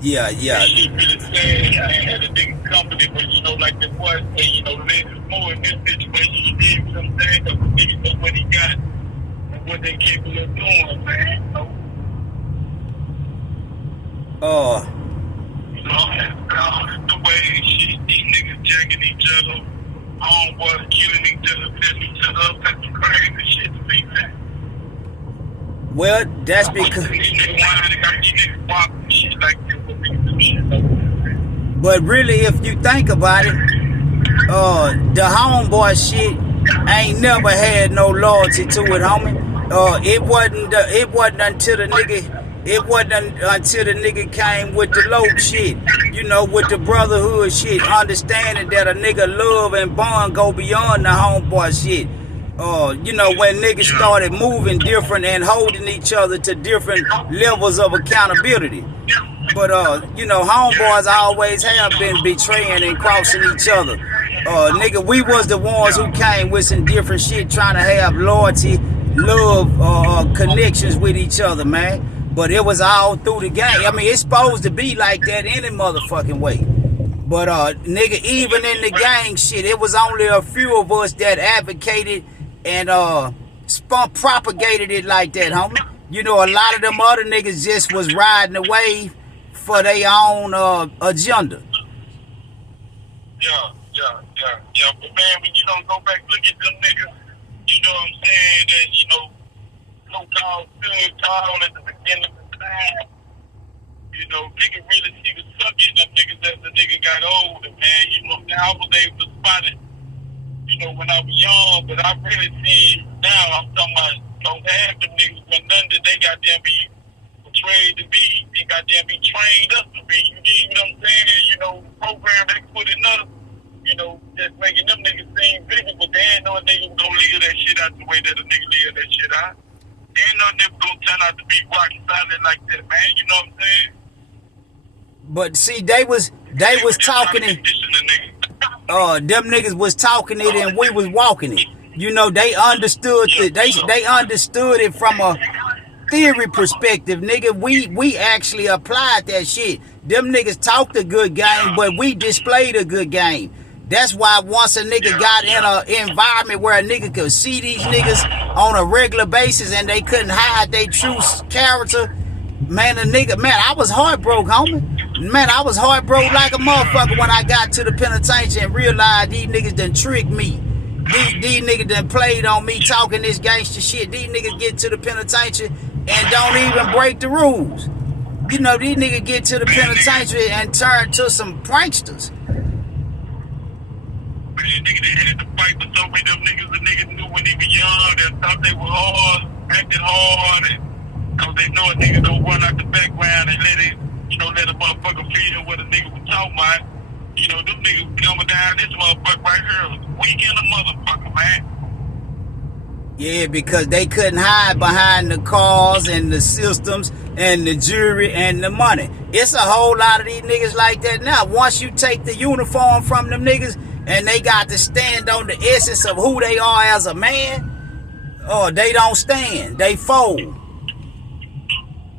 Yeah, That yeah. shit really sad. I ain't had a nigga company, but you know, like the boy say, you know, less is more in this situation. You dig what I'm saying? Cause the nigga know what he got and what they capable of doing, man. Uh, You know, the way shit, these niggas jacking each other, homeboys killing each other, setting each other up, that's some crazy shit to me, man. well, that's I wish because. these niggas wanted to got these niggas walking shit like this, but niggas do shit like that. But really, if you think about it, the homeboy shit ain't never had no loyalty to it, homie. It wasn't until the nigga. It wasn't until the nigga came with the low shit, you know, with the brotherhood shit, understanding that a nigga love and bond go beyond the homeboy shit. You know, when niggas started moving different and holding each other to different levels of accountability. But you know, homeboys always have been betraying and crossing each other. Nigga, we was the ones who came with some different shit, trying to have loyalty, love, connections with each other, man. But it was all through the game. I mean, it's supposed to be like that any motherfucking way. But nigga, even in the gang shit, it was only a few of us that advocated and propagated it like that, homie. You know, a lot of them other niggas just was riding the wave for their own agenda. Yeah. But man, when you don't go back, look at them niggas, you know what I'm saying, that, you know, so-called good tall at the beginning of the time. You know, nigga really see the suck in them niggas as the nigga got older, man. You know, now I was able to spot it, you know, when I was young, but I really see now, I'm talking about, don't have them niggas, but none that they goddamn be portrayed to be, they goddamn be trained up to be. You dig what I'm saying? You know, the program they put in us, you know, just making them niggas seem bigger, but they ain't no nigga gonna live that shit out the way that a nigga live that shit out. They ain't no nigga gonna turn out to be rock solid like that, man. You know what I'm saying? But see, they was talking it. Them niggas was talking it and we was walking it. You know, they understood they understood it from a theory perspective, nigga. We actually applied that shit. Them niggas talked a good game, but we displayed a good game. That's why once a nigga got in an environment where a nigga could see these niggas on a regular basis and they couldn't hide their true character, man, I was heartbroken, homie. Man, I was heartbroken like a motherfucker when I got to the penitentiary and realized these niggas done tricked me. These niggas done played on me talking this gangster shit. These niggas get to the penitentiary and don't even break the rules. You know, these niggas get to the penitentiary and turn to some pranksters. These niggas they had to fight with so many of them niggas. The niggas knew when they were young, they thought they were hard, acting hard, and cause they know a nigga don't run out the background and let a motherfucker feel what a nigga was talking about. You know, them niggas coming down this motherfucker right here, weak in the motherfucker, man. Yeah, because they couldn't hide behind the cars and the systems and the jury and the money. It's a whole lot of these niggas like that now. Once you take the uniform from them niggas and they got to stand on the essence of who they are as a man, they don't stand. They fold.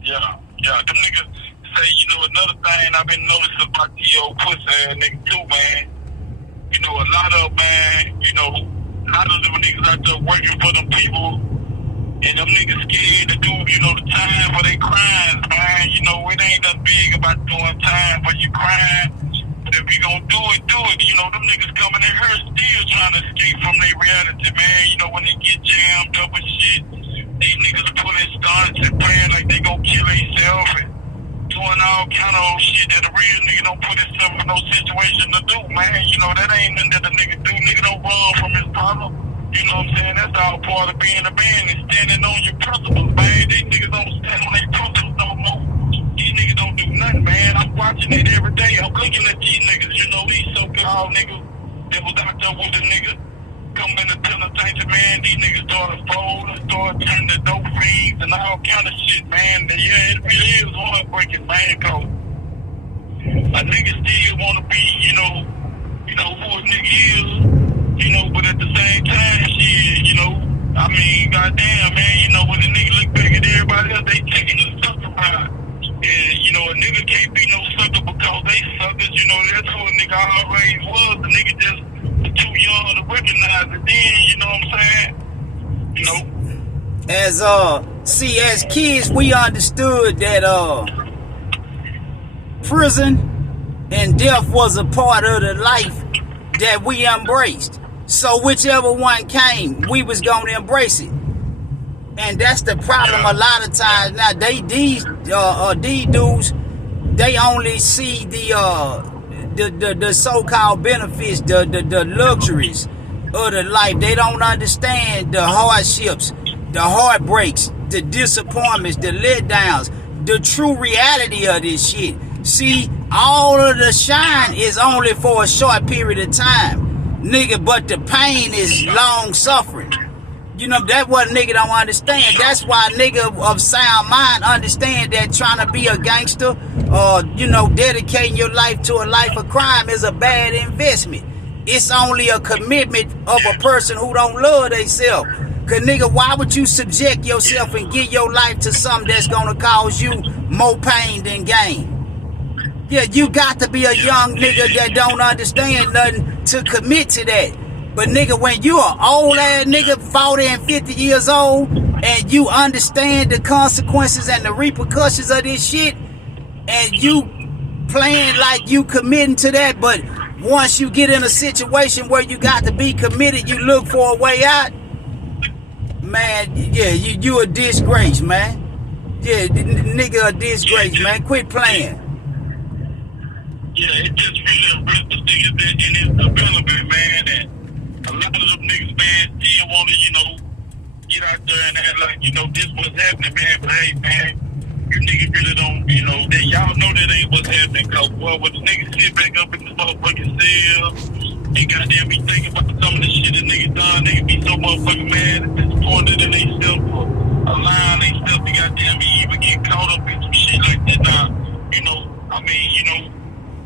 Yeah. Them niggas say, you know, another thing I've been noticing about the old pussy ass nigga too, man. You know, a lot of, man, you know, a lot of them niggas out there working for them people, and them niggas scared to do, you know, the time for their crimes, man. You know, it ain't nothing big about doing time for your crime. But if you gonna do it, you know, them niggas coming in here still trying to escape from their reality, man. You know, when they get jammed up with shit, these niggas pulling stunts and playing like they gonna kill themselves and doing all kind of shit that a real nigga don't put himself in no situation to do, man. You know, that ain't nothing that a nigga do. Nigga don't run from his problem. You know what I'm saying? That's all part of being a man and standing on your principles, man. These niggas don't stand on their principles no more. These niggas don't do nothing, man. I'm watching it every day. I'm looking at these niggas. You know, these so-called niggas that was out there with a nigga come in the penitentiary, man. These niggas started folding, started turning the dope fiends and all kind of shit, man. Yeah, it really is heartbreaking, man, cause a nigga still want to be, you know who a nigga is, you know, but at the same time, shit, you know, I mean, goddamn, man, you know, when a nigga look back at everybody else, they taking the stuff around. And, you know, a nigga can't be no you know, that's who a nigga always was. The nigga just was too young to recognize it then, you know what I'm saying? You know? As kids, we understood that prison and death was a part of the life that we embraced. So whichever one came, we was gonna embrace it. And that's the problem a lot of times. Now these dudes, they only see the so-called benefits, the luxuries of the life. They don't understand the hardships, the heartbreaks, the disappointments, the letdowns, the true reality of this shit. See, all of the shine is only for a short period of time, nigga, but the pain is long suffering. You know, that's what nigga don't understand. That's why nigga of sound mind understand that trying to be a gangster or, you know, dedicating your life to a life of crime is a bad investment. It's only a commitment of a person who don't love themselves. Cause nigga, why would you subject yourself and give your life to something that's gonna cause you more pain than gain? Yeah, you got to be a young nigga that don't understand nothing to commit to that. But nigga, when you an old ass nigga, 40 and 50 years old, and you understand the consequences and the repercussions of this shit, and you playing like you committing to that, but once you get in a situation where you got to be committed, you look for a way out, man, yeah, you a disgrace, man. Yeah, nigga a disgrace, man. Quit playing. Yeah, it just really realistic in its development, man, and a lot of them niggas, man, still want to, you know, get out there and act like, you know, this what's happening, man, but hey, man, you niggas really don't, you know, that y'all know that ain't what's happening, cause, boy, when the niggas sit back up in the motherfucking cell, they goddamn be thinking about some of the shit that niggas done, niggas be so motherfucking mad and disappointed in themselves for allowing themselves to goddamn be even get caught up in some shit like that. Now, you know, I mean, you know,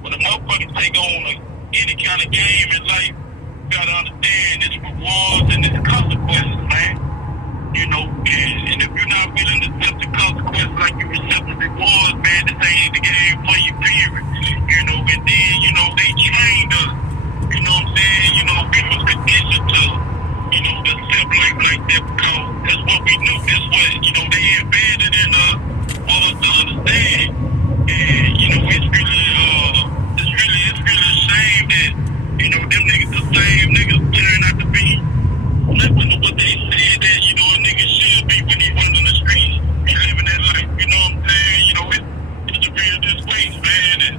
when a motherfucker take on any kind of game in life, you gotta understand its rewards and its consequences, man. You know, and if you're not willing to accept the consequences like you accept the rewards, man, this ain't the game for you, period. You know, and then, you know, they trained us. You know what I'm saying? You know, we was conditioned to, you know, to accept life like that because that's what we knew. That's what, you know, they embedded in us for us to understand. And, you know, it's really a shame that, you know, them niggas, the same niggas turn out to be living to what they said that, you know, a nigga should be when he runs in the streets and living that life. You know what I'm saying? You know, it's a real disgrace, man. And,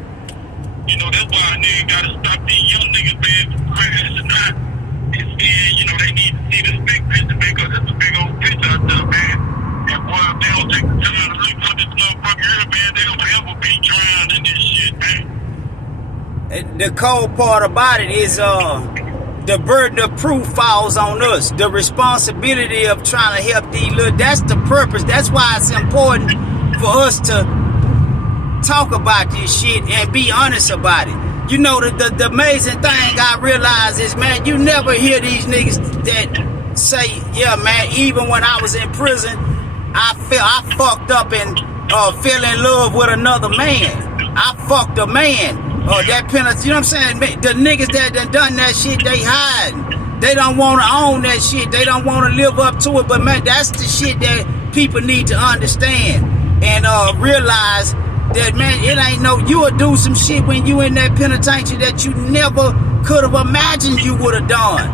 you know, that's why a nigga gotta stop these young niggas, man, from crashing out. Instead, you know, they need to see this big picture, man, because it's a big old picture out there, man. And boy, if they don't take the time to look for this motherfucker here, man, they'll forever be drowned in this shit, man. The cold part about it is the burden of proof falls on us. The responsibility of trying to help these little, that's the purpose. That's why it's important for us to talk about this shit and be honest about it. You know, the amazing thing I realize is, man, you never hear these niggas that say, yeah, man, even when I was in prison, I fucked up and fell in love with another man. I fucked a man. That penalty, you know what I'm saying? The niggas that done that shit, they hiding. They don't want to own that shit. They don't want to live up to it. But man, that's the shit that people need to understand and realize that, man, it ain't no, you will do some shit when you in that penitentiary that you never could have imagined you would have done.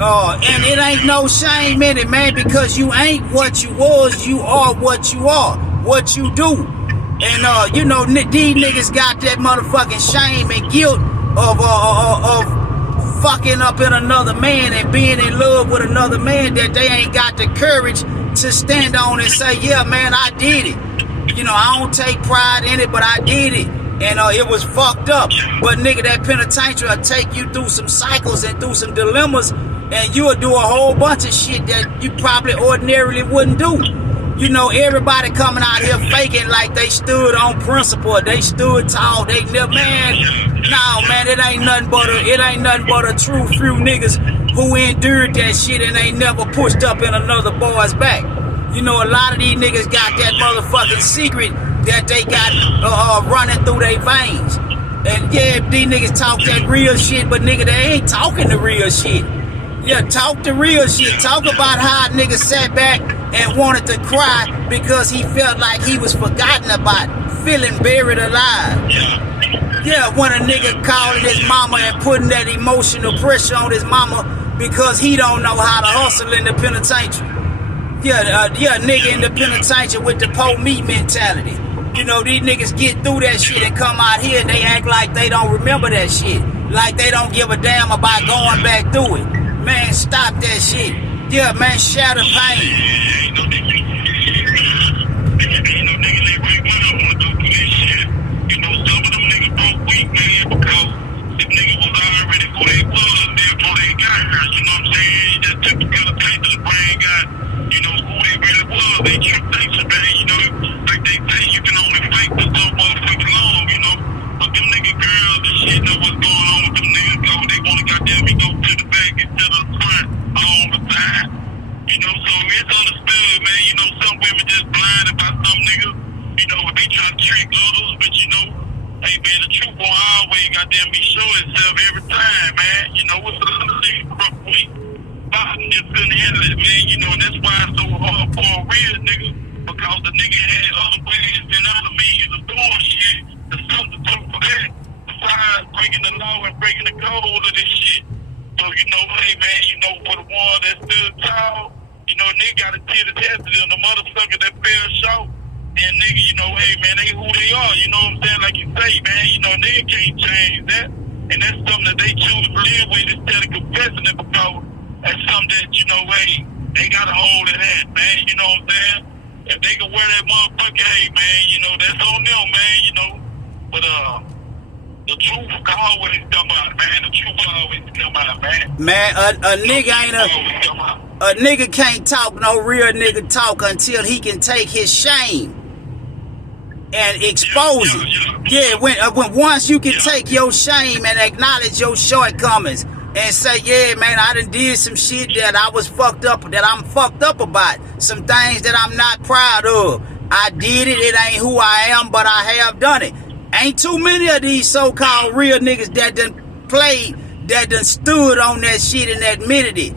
And it ain't no shame in it, man, because you ain't what you was. You are what you are, what you do. And, you know, these niggas got that motherfucking shame and guilt of fucking up in another man and being in love with another man that they ain't got the courage to stand on and say, yeah, man, I did it. You know, I don't take pride in it, but I did it. And it was fucked up. But nigga, that penitentiary will take you through some cycles and through some dilemmas, and you'll do a whole bunch of shit that you probably ordinarily wouldn't do. You know, everybody coming out here faking like they stood on principle, they stood tall, they never, man, no, man, it ain't nothing but a true few niggas who endured that shit and ain't never pushed up in another boy's back. You know, a lot of these niggas got that motherfucking secret that they got running through their veins. And yeah, these niggas talk that real shit, but nigga, they ain't talking the real shit. Yeah, talk the real shit. Talk about how a nigga sat back and wanted to cry because he felt like he was forgotten about, feeling buried alive. Yeah, when a nigga calling his mama and putting that emotional pressure on his mama because he don't know how to hustle in the penitentiary. Yeah, nigga in the penitentiary with the po me mentality. You know, these niggas get through that shit and come out here and they act like they don't remember that shit. Like they don't give a damn about going back through it. Man, stop that shit. Yeah, man, shatter pain. Man, a nigga can't talk no real nigga talk until he can take his shame and expose it. Yeah, when once you can take your shame and acknowledge your shortcomings and say, yeah, man, I done did some shit that I was fucked up, that I'm fucked up about. Some things that I'm not proud of. I did it, it ain't who I am, but I have done it. Ain't too many of these so-called real niggas that done played, that done stood on that shit and admitted it.